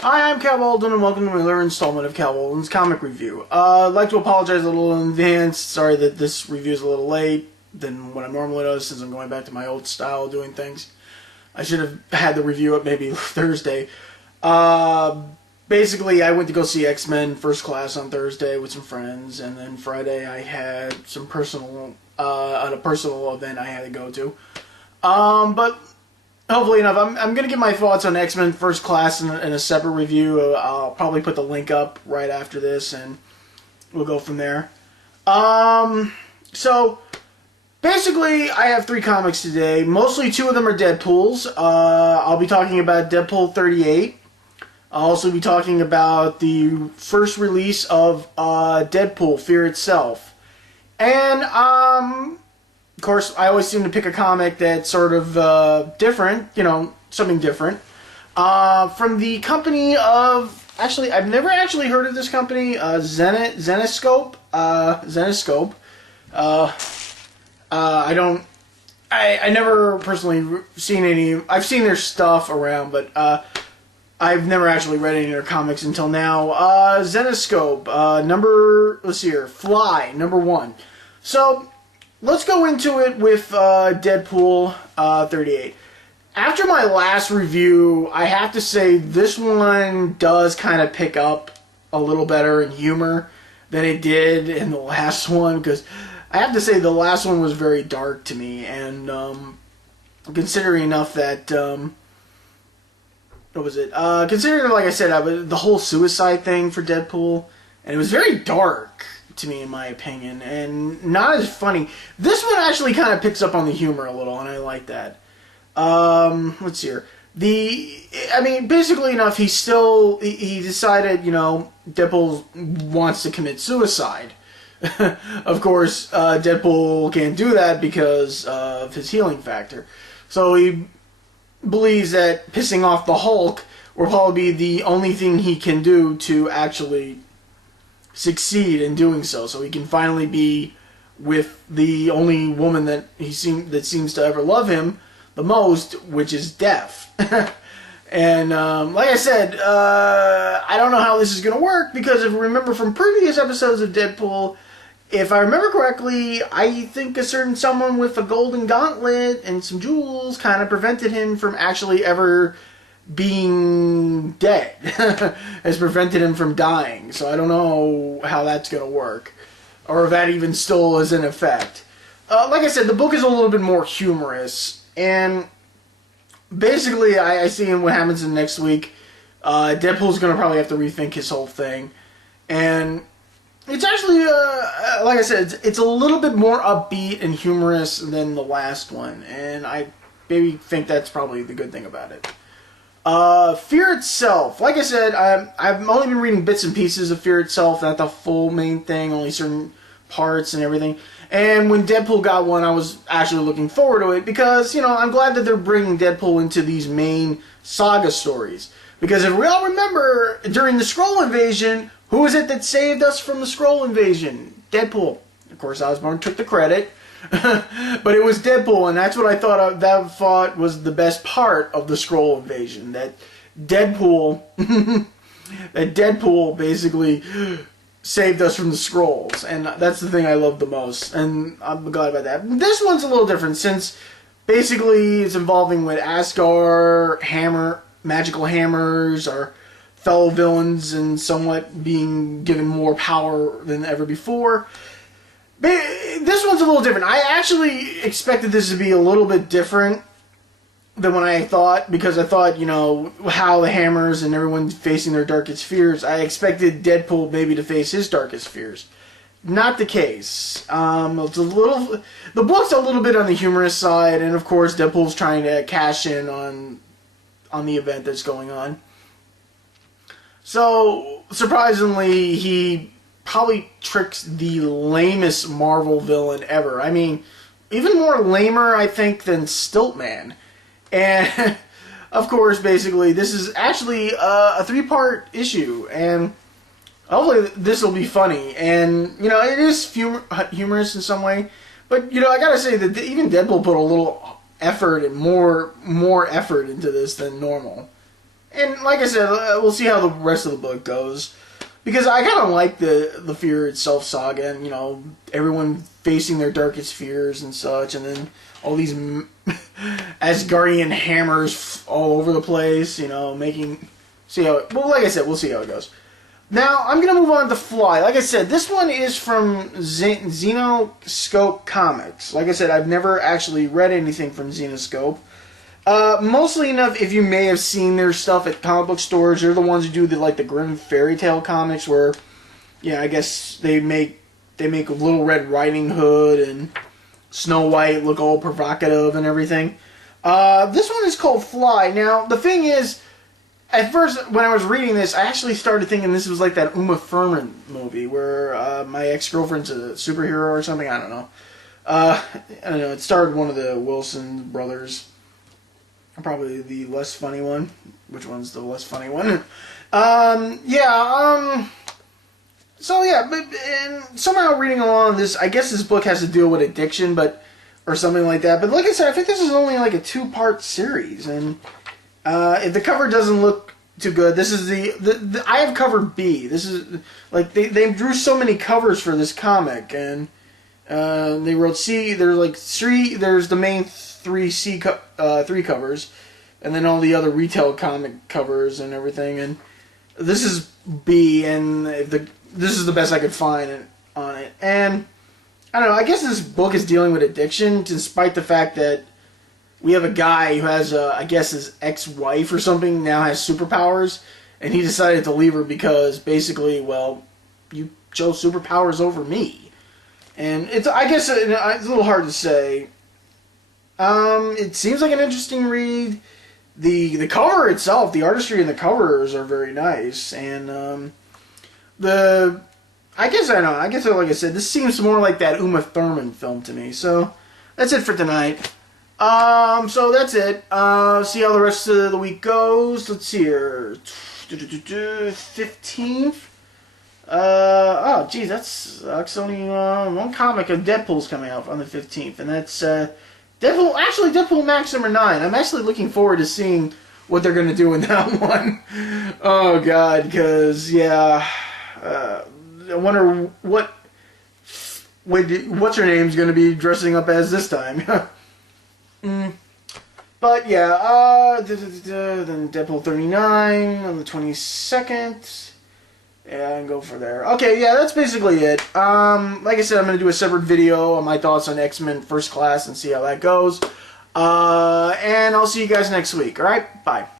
Hi, I'm Kavalden, and welcome to another installment of Kavalden's Comic Review. I'd like to apologize a little in advance. Sorry that this review is a little late than what I normally do, since I'm going back to my old style of doing things. I should have had the review up maybe Thursday. Basically, I went to go see X-Men First Class on Thursday with some friends, and then Friday I had some at a personal event I had to go to. But hopefully enough, I'm going to give my thoughts on X-Men First Class in a separate review. I'll probably put the link up right after this, and we'll go from there. So, basically, I have 3 comics today. Mostly 2 of them are Deadpools. I'll be talking about Deadpool 38. I'll also be talking about the first release of Deadpool, Fear Itself. And, of course, I always seem to pick a comic that's sort of different, something different. From the company of, actually, I've never actually heard of this company, Zenescope. I never personally seen any, I've seen their stuff around, but I've never actually read any of their comics until now. Zenescope, Fly, number 1. So, let's go into it with Deadpool 38. After my last review, I have to say this one does kind of pick up a little better in humor than it did in the last one, because I have to say the last one was very dark to me, and considering enough that, considering, like I said, the whole suicide thing for Deadpool, and it was very dark to me, in my opinion, and not as funny. This one actually kind of picks up on the humor a little, and I like that. Let's see here. Basically enough, he decided, Deadpool wants to commit suicide. Of course, Deadpool can't do that because of his healing factor. So he believes that pissing off the Hulk will probably be the only thing he can do to actually succeed in doing so. So he can finally be with the only woman that seems to ever love him the most, which is Death. And like I said, I don't know how this is going to work, because if you remember from previous episodes of Deadpool, if I remember correctly, I think a certain someone with a golden gauntlet and some jewels kind of prevented him from actually ever being dead. Has prevented him from dying. So I don't know how that's going to work, or if that even still is in effect. Like I said, the book is a little bit more humorous, and basically I see what happens in next week. Deadpool's going to probably have to rethink his whole thing, and it's actually, like I said, it's a little bit more upbeat and humorous than the last one, and I maybe think that's probably the good thing about it. Fear Itself. Like I said, I've only been reading bits and pieces of Fear Itself, not the full main thing, only certain parts and everything. And when Deadpool got one, I was actually looking forward to it, because, I'm glad that they're bringing Deadpool into these main saga stories. Because if we all remember, during the Skrull invasion, who was it that saved us from the Skrull invasion? Deadpool. Of course, Osborn took the credit. But it was Deadpool, and that's what I thought was the best part of the Skrull invasion. That Deadpool basically saved us from the Skrulls, and that's the thing I love the most, and I'm glad about that. This one's a little different, since basically it's involving with Asgard, magical hammers, or fellow villains, and somewhat being given more power than ever before. This one's a little different. I actually expected this to be a little bit different than what I thought, because I thought, how the hammers and everyone facing their darkest fears, I expected Deadpool maybe to face his darkest fears. Not the case. The book's a little bit on the humorous side, and of course Deadpool's trying to cash in on the event that's going on. So, surprisingly, he probably tricks the lamest Marvel villain ever. I mean, even more lamer, I think, than Stiltman. And, of course, basically, this is actually a 3-part issue, and hopefully this will be funny. And, it is humorous in some way, but, I gotta say that even Deadpool put a little effort and more effort into this than normal. And like I said, we'll see how the rest of the book goes. Because I kind of like the Fear Itself saga, and, you know, everyone facing their darkest fears and such, and then all these Asgardian hammers all over the place, you know, well, like I said, we'll see how it goes. Now, I'm going to move on to Fly. Like I said, this one is from Xenoscope Comics. Like I said, I've never actually read anything from Xenoscope. Mostly enough, if you may have seen their stuff at comic book stores, they're the ones who do the Grimm fairy tale comics where, yeah, I guess they make Little Red Riding Hood and Snow White look all provocative and everything. This one is called Fly. Now, the thing is, at first, when I was reading this, I actually started thinking this was like that Uma Thurman movie where my ex-girlfriend's a superhero or something. I don't know. I don't know. It starred one of the Wilson brothers. Probably the less funny one. Which one's the less funny one? So yeah, and somehow reading along this, I guess this book has to deal with addiction, or something like that. But like I said, I think this is only like a 2-part series, and if the cover doesn't look too good, this is the I have cover B. This is like they drew so many covers for this comic, and they wrote C. There's like there's the main three covers, and then all the other retail comic covers and everything, and this is B, and this is the best I could find on it. And I don't know, I guess this book is dealing with addiction, despite the fact that we have a guy who has, I guess his ex-wife or something now has superpowers, and he decided to leave her because basically, well, you chose superpowers over me. And I guess it's a little hard to say. It seems like an interesting read. The cover itself, the artistry in the covers are very nice, and I guess like I said, this seems more like that Uma Thurman film to me. So that's it for tonight. So that's it. See how the rest of the week goes. Let's see here. 15th. Oh, geez, that's only one comic of Deadpool's coming out on the 15th, and that's Deadpool. Actually, Deadpool Max #9. I'm actually looking forward to seeing what they're going to do in that one. Oh God, because yeah, I wonder what's her name's going to be dressing up as this time. But yeah, then Deadpool 39 on the 22nd. Yeah, and go for there. Okay, yeah, that's basically it. Like I said, I'm going to do a separate video on my thoughts on X-Men First Class and see how that goes. And I'll see you guys next week. Alright, bye.